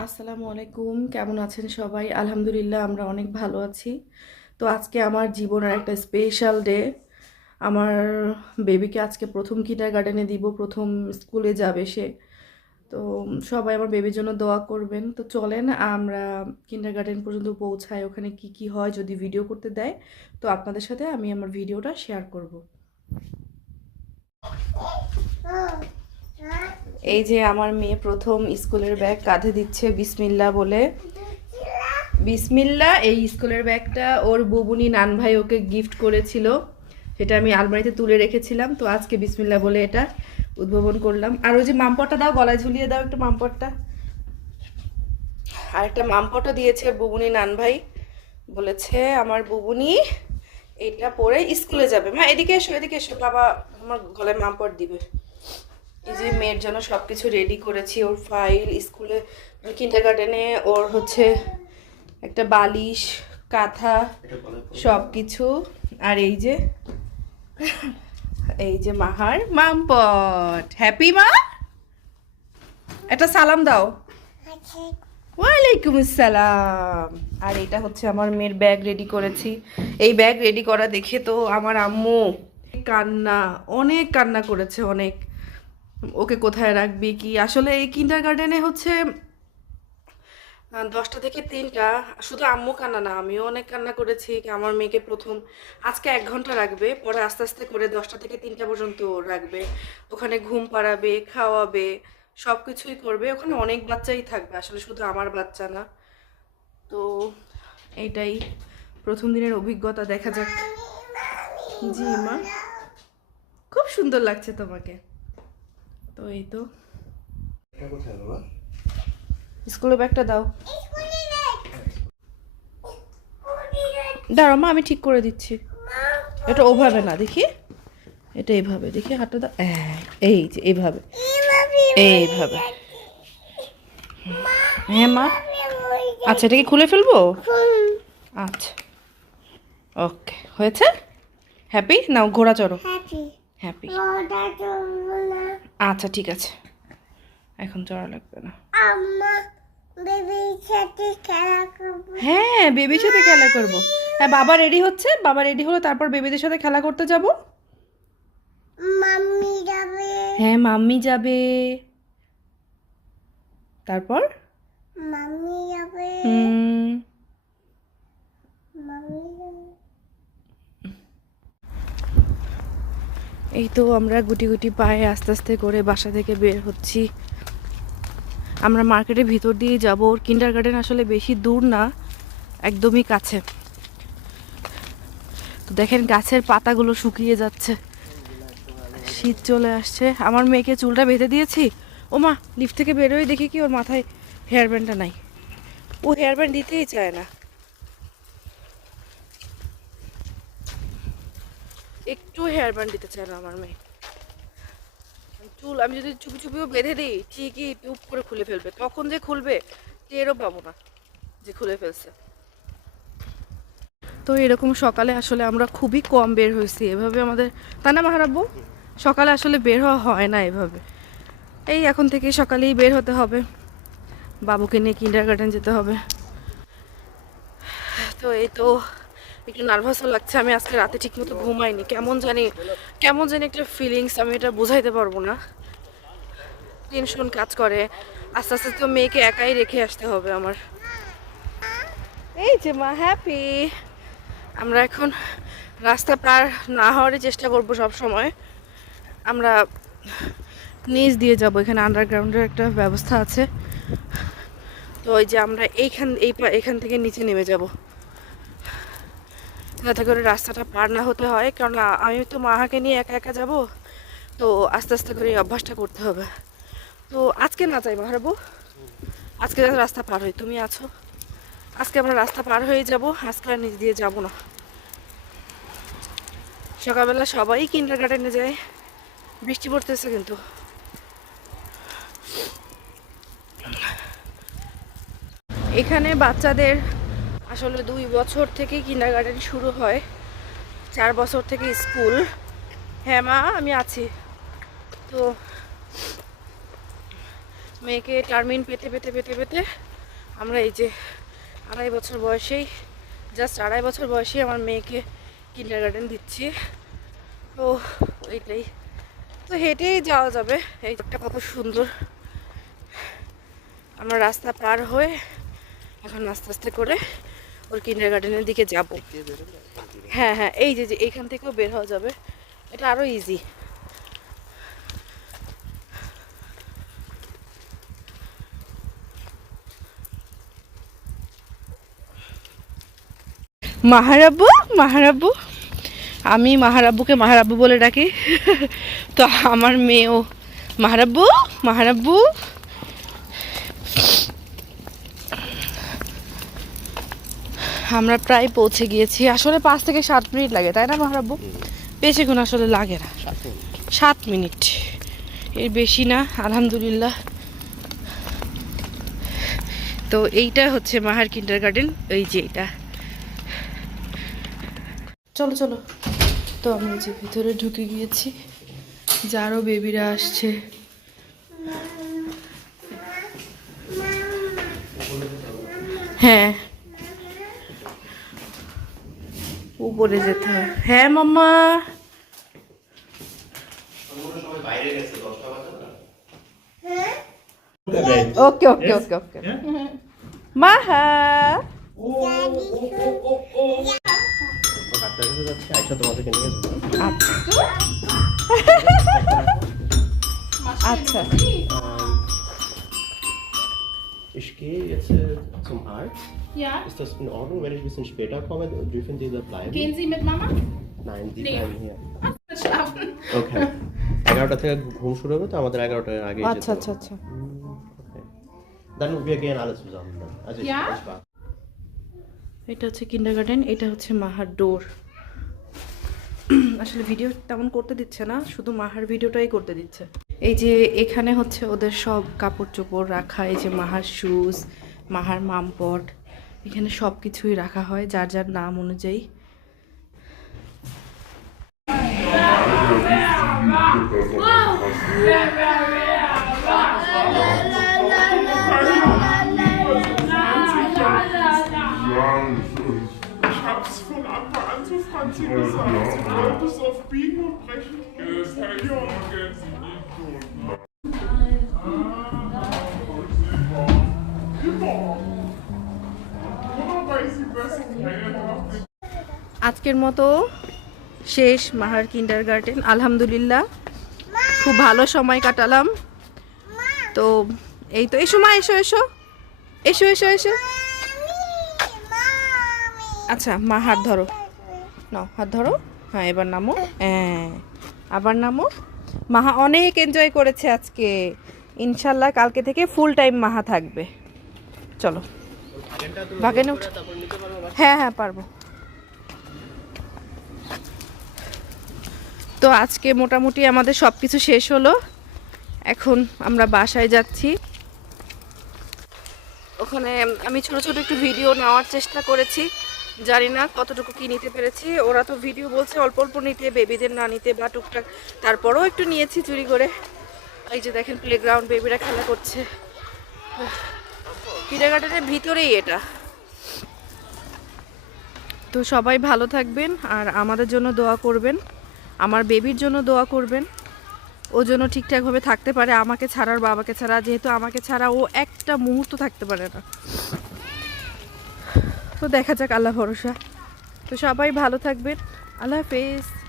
আসসালামু আলাইকুম, কেমন আছেন সবাই? আলহামদুলিল্লাহ, আমরা অনেক ভালো আছি। তো আজকে আমার জীবনের একটা স্পেশাল ডে আমার বেবিকে আজকে প্রথম কিন্ডার গার্ডেনে দিব, প্রথম স্কুলে যাবে সে। তো সবাই আমার বেবির জন্য দোয়া করবেন। তো চলেন, আমরা কিন্ডার গার্ডেন পর্যন্ত পৌঁছাই। ওখানে কি কি হয় যদি ভিডিও করতে দেয়, তো আপনাদের সাথে আমি আমার ভিডিওটা শেয়ার করব। এই যে আমার মেয়ে প্রথম স্কুলের ব্যাগ কাঁধে দিচ্ছে বিসমিল্লা বলে। বিসমিল্লা, এই স্কুলের ব্যাগটা ওর বুবুনি নান ভাই ওকে গিফট করেছিল। সেটা আমি আলমারিতে তুলে রেখেছিলাম, তো আজকে বিসমিল্লা বলে এটা উদ্ভাবন করলাম। আর ওই যে মামপটটা দাও, গলায় ঝুলিয়ে দাও একটু মামপটটা। আর একটা মামপটও দিয়েছে ওর বুবুনি নান ভাই। বলেছে, আমার বুবুনি, এটা পরে স্কুলে যাবে। মা, এদিকে এসো এদিকে এসো। বাবা, আমার গলায় মামপট দিবে। এই যে মেয়ের জন্য সব কিছু রেডি করেছি ওর ফাইল স্কুলে কিন্ডার গার্ডেনে ওর হচ্ছে একটা বালিশ কাঁথা সব কিছু আর এই যে এই যে মাহার মামপট। হ্যাপি মা? একটা সালাম দাও। ওয়ালাইকুম আসসালাম। আর এটা হচ্ছে আমার মেয়ের ব্যাগ রেডি করেছি। এই ব্যাগ রেডি করা দেখে তো আমার আম্মু কান্না অনেক কান্না করেছে অনেক। ওকে কোথায় রাখবি কি? আসলে এই কিন্ডার গার্ডেনে হচ্ছে দশটা থেকে তিনটা। শুধু আম্মু কান্না না, আমিও অনেক কান্না করেছি আমার মেয়েকে প্রথম। আজকে এক ঘণ্টা রাখবে, পরে আস্তে আস্তে করে দশটা থেকে তিনটা পর্যন্ত রাখবে। ওখানে ঘুম পাড়াবে, খাওয়াবে সব কিছুই করবে। ওখানে অনেক বাচ্চাই থাকবে, আসলে শুধু আমার বাচ্চা না। তো এইটাই প্রথম দিনের অভিজ্ঞতা, দেখা যাক। জি, মা। খুব সুন্দর লাগছে তোমাকে। তো এই তো। স্কুলে ব্যাগটা দাও। দাঁড়াও মা আমি ঠিক করে দিচ্ছি। এটা ওভাবে না দেখি। এটা এইভাবে দেখি হাতটা দাও। এই, এই যে এইভাবে। এইভাবে হ্যাঁ মা। আচ্ছা এটা কি খুলে ফেলব? আচ্ছা। ওকে হয়েছে? হ্যাপি? নাও ঘোড়া চড়ো। হ্যাপি। আচ্ছা ঠিক আছে। এখন চড়া লাগবে না। হ্যাঁ বেবির সাথে খেলা করব। হ্যাঁ বাবা রেডি হচ্ছে? বাবা রেডি হলো তারপর বেবিদের সাথে খেলা করতে যাব? মাম্মি যাবে। হ্যাঁ মাম্মি যাবে। তারপর? মাম্মি যাবে। হুম, মাম্মি যাবে এই তো আমরা গুটি গুটি পায়ে আস্তে আস্তে করে বাসা থেকে বের হচ্ছি। আমরা মার্কেটের ভিতর দিয়ে যাব। ওর কিন্ডার গার্ডেন আসলে বেশি দূর না, একদমই কাছে। তো দেখেন গাছের পাতাগুলো শুকিয়ে যাচ্ছে। শীত চলে আসছে। আমার মেয়েকে চুলটা বেঁধে দিয়েছি। ও মা লিফট থেকে বেরোয় দেখি কি ওর মাথায় হেয়ার ব্যান্ডটা নাই। ও হেয়ার ব্যান্ড দিতেই চায় না। একটু হেয়ার ব্যান্ড দিতে চায় না আমার মেয়ে। চুল আমি যদি চুপি চুপিও বেঁধে দিই, ঠিকই টুপ করে খুলে ফেলবে। তখন যে খুলবে, টেরও পাবো না যে খুলে ফেলছে। তো এরকম সকালে আসলে আমরা খুবই কম বের হয়েছি। এভাবে আমাদের তাই না মাহারাব্বু সকালে আসলে বের হওয়া হয় না এভাবে। এই এখন থেকে সকালেই বের হতে হবে। বাবুকে নিয়ে কিন্ডার গার্ডেন যেতে হবে। তো এই তো একটু নার্ভাসও লাগছে, আমি আজকে রাতে ঠিকমতো ঘুমাইনি। কেমন জানি কেমন জানি একটা ফিলিংস আমি এটা বোঝাইতে পারব না। টেনশন কাজ করে। আস্তে আস্তে তো মেয়েকে একাই রেখে আসতে হবে আমার। এই যে মা হ্যাপি আমরা এখন রাস্তা পার না হওয়ারই চেষ্টা করব সব সময় আমরা নিচ দিয়ে যাব, এখানে আন্ডারগ্রাউন্ডের একটা ব্যবস্থা আছে। তো ওই যে আমরা এইখান, এই এখান থেকে নিচে নেমে যাব। যাতে করে রাস্তাটা পার না হতে হয় কারণ আমি তো মাহাকে নিয়ে একা একা যাব, তো আস্তে আস্তে করে অভ্যাসটা করতে হবে। তো আজকে না যাই মাহারাবু আজকে যাতে রাস্তা পার হই তুমি আছো। আজকে আমরা রাস্তা পার হয়ে যাব, আজকে আর নিচ দিয়ে যাব না। সকালবেলা সবাই কিন্ডার গার্ডেনে যায়, বৃষ্টি পড়তেছে কিন্তু। এখানে বাচ্চাদের আসলে দুই বছর থেকে কিন্ডার গার্ডেন শুরু হয়, চার বছর থেকে স্কুল। হ্যাঁ মা, আমি আছি। তো মেয়েকে টার্মিন পেতে পেতে পেতে পেতে আমরা এই যে আড়াই বছর বয়সেই, জাস্ট আড়াই বছর বয়সেই আমার মেয়েকে কিন্ডার গার্ডেন দিচ্ছি। তো এইটাই। তো হেঁটেই যাওয়া যাবে। এই একটা কত সুন্দর আমরা রাস্তা পার হয়ে এখন আস্তে আস্তে করে ওর কিন্ডার গার্ডেনের দিকে যাব। হ্যাঁ হ্যাঁ এই যে এইখান থেকেও বের হওয়া যাবে। এটা আরও ইজি মাহারাব্বু মাহারাব্বু। আমি মাহারাব্বুকে মাহারাব্বু বলে ডাকি। তো আমার মেয়েও মাহারাব্বু মাহারাব্বু। আমরা প্রায় পৌঁছে গিয়েছি। আসলে পাঁচ থেকে সাত মিনিট লাগে তাই না মাহারাব্বু? বেশিক্ষণ আসলে লাগে না। সাত মিনিট। এর বেশি না আলহামদুলিল্লাহ। তো এইটা হচ্ছে মাহার কিন্ডার গার্ডেন এই যে এটা। চলো চলো। তো আমি যে ভিতরে ঢুকে গিয়েছি যারও বেবিরা আসছে। হ্যাঁ। উপরে যেতে হয়। হ্যাঁ মাম্মা। ওকে ওকে ওকে ওকে। মাহা। নিয়ে যাব আচ্ছা। আচ্ছা। Ich gehe jetzt äh, zum Arzt. Ja. Ist das in Ordnung, wenn ich ein bisschen später komme? Dürfen die da bleiben? Gehen Sie mit Mama? Nein, die Nee. bleiben hier. Schlafen. Okay. এগারোটা থেকে ঘুম শুরু হবে তো আমাদের এগারোটার আগে আচ্ছা আচ্ছা আচ্ছা Okay. Dann wir gehen alle zusammen dann. Also ich, Ja? ich warte. এটা হচ্ছে কিন্ডার গার্ডেন এটা হচ্ছে মাহার ডোর আসলে ভিডিও তেমন করতে দিচ্ছে না শুধু মাহার ভিডিওটাই করতে দিচ্ছে এই যে এখানে হচ্ছে ওদের সব কাপড় চোপড় রাখা এই যে মাহার শুজ মাহার মামপট এখানে সব কিছুই রাখা হয় যার যার নাম অনুযায়ী Ich hab's von Anfang an zu Franzi gesagt. Sie wollte es auf Biegen und Brechen. Das Herr Jorgen, আজকের মতো শেষ মাহার কিন্ডার গার্ডেন আলহামদুলিল্লাহ, খুব ভালো সময় কাটালাম। তো এই তো, এসো মা, এসো এসো। এসো এসো এসো। আচ্ছা মা, হাত ধরো। নাও, হাত ধরো। হ্যাঁ এবার নামো। হ্যাঁ আবার নামো। মাহা অনেক এনজয় করেছে আজকে। ইনশাল্লাহ কালকে থেকে ফুল টাইম মাহা থাকবে। চলো। ভাগেনে উঠ। হ্যাঁ হ্যাঁ পারব। তো আজকে মোটামুটি আমাদের সব কিছু শেষ হলো। এখন আমরা বাসায় যাচ্ছি। ওখানে আমি ছোট ছোট একটু ভিডিও নেওয়ার চেষ্টা করেছি। জানি না কতটুকু কি নিতে পেরেছি। ওরা তো ভিডিও বলছে অল্প অল্প নিতে বেবিদের না নিতে বা টুকটাক। তারপরেও একটু নিয়েছি চুরি করে। এই যে দেখেন প্লেগ্রাউন্ড বেবিরা খেলা করছে। কিডারগার্ডেনের ভিতরেই এটা। তো সবাই ভালো থাকবেন আর আমাদের জন্য দোয়া করবেন। আমার বেবির জন্য দোয়া করবেন। ও যেন ঠিকঠাকভাবে থাকতে পারে, আমাকে ছাড়ার বাবাকে ছাড়া, যেহেতু আমাকে ছাড়া ও একটা মুহূর্ত থাকতে পারে না। তো দেখা যাক, আল্লাহ ভরসা। তো সবাই ভালো থাকবেন। আল্লাহ হাফেজ।